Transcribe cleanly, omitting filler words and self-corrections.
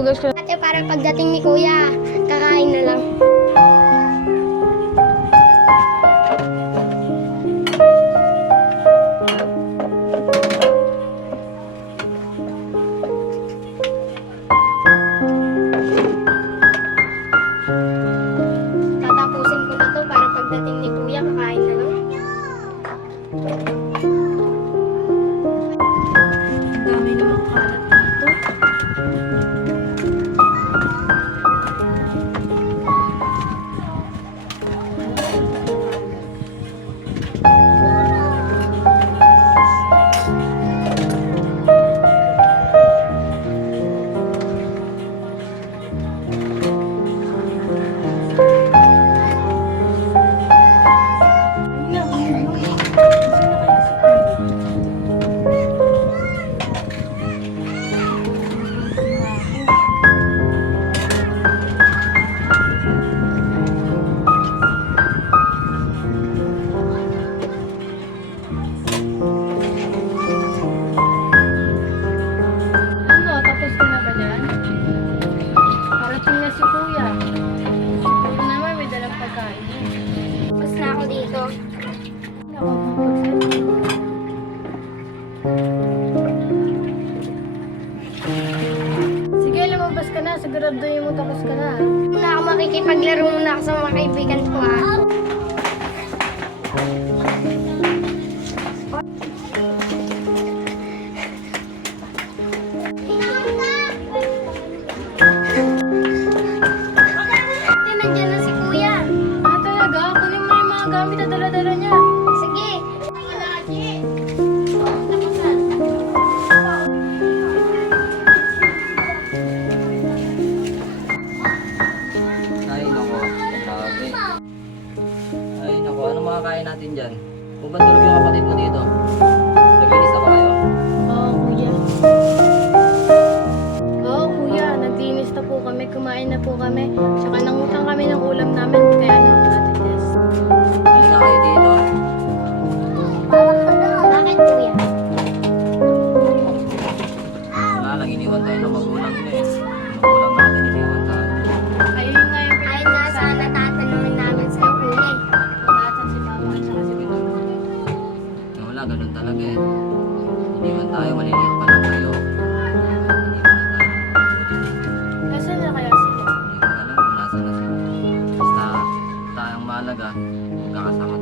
Hugas ka. Ate, para pagdating ni kuya, kakain na lang. Tatapusin ko na to para pagdating ni kuya, kakain na lang. Ang dami namang kalat dito. Ano, tapos ka na ba dyan? Parating na si kuya. Ito naman, may dalang pagkain. Tapos na ako dito. Ako mapagsalita. Sige, lumabas ka na. Siguraduhin mo tapos ka na. Muna ako makikipaglaro muna ako sa mga kaibigan ko Ate, nandiyan na si kuya. Ah, talaga? Kunin mo yung mga gamit na dala-dala niya. Sige. Ay, nako. Grabe. Ay, nako. Ano makakain natin dyan? Kung ba't tulog yung kapatid mo dito? Naglinis na ba kayo? Oo, kuya. Oo, kuya. Naglinis na po kami. Kumain na po kami. Tsaka nangutang kami ng ulam namin. Kaya ano, Ate Tess. Halika kayo dito. Bakit kuya? Wala lang, iniwan tayo ng magulang niyo eh. Magulang natin, iniwan tayo. Ayun nga yung Ay, sana tatanungin namin sa'yo kuya. pinagpapalatan si Mama at saka si Pino. Wala, ganun talaga eh. Iniwan tayo, maliliit pa lang kayo. Iniwan na tayo. Nasaan na kaya sila? Hindi ko alam kung nasa na sila. Basta tayong mahalaga, magkakasama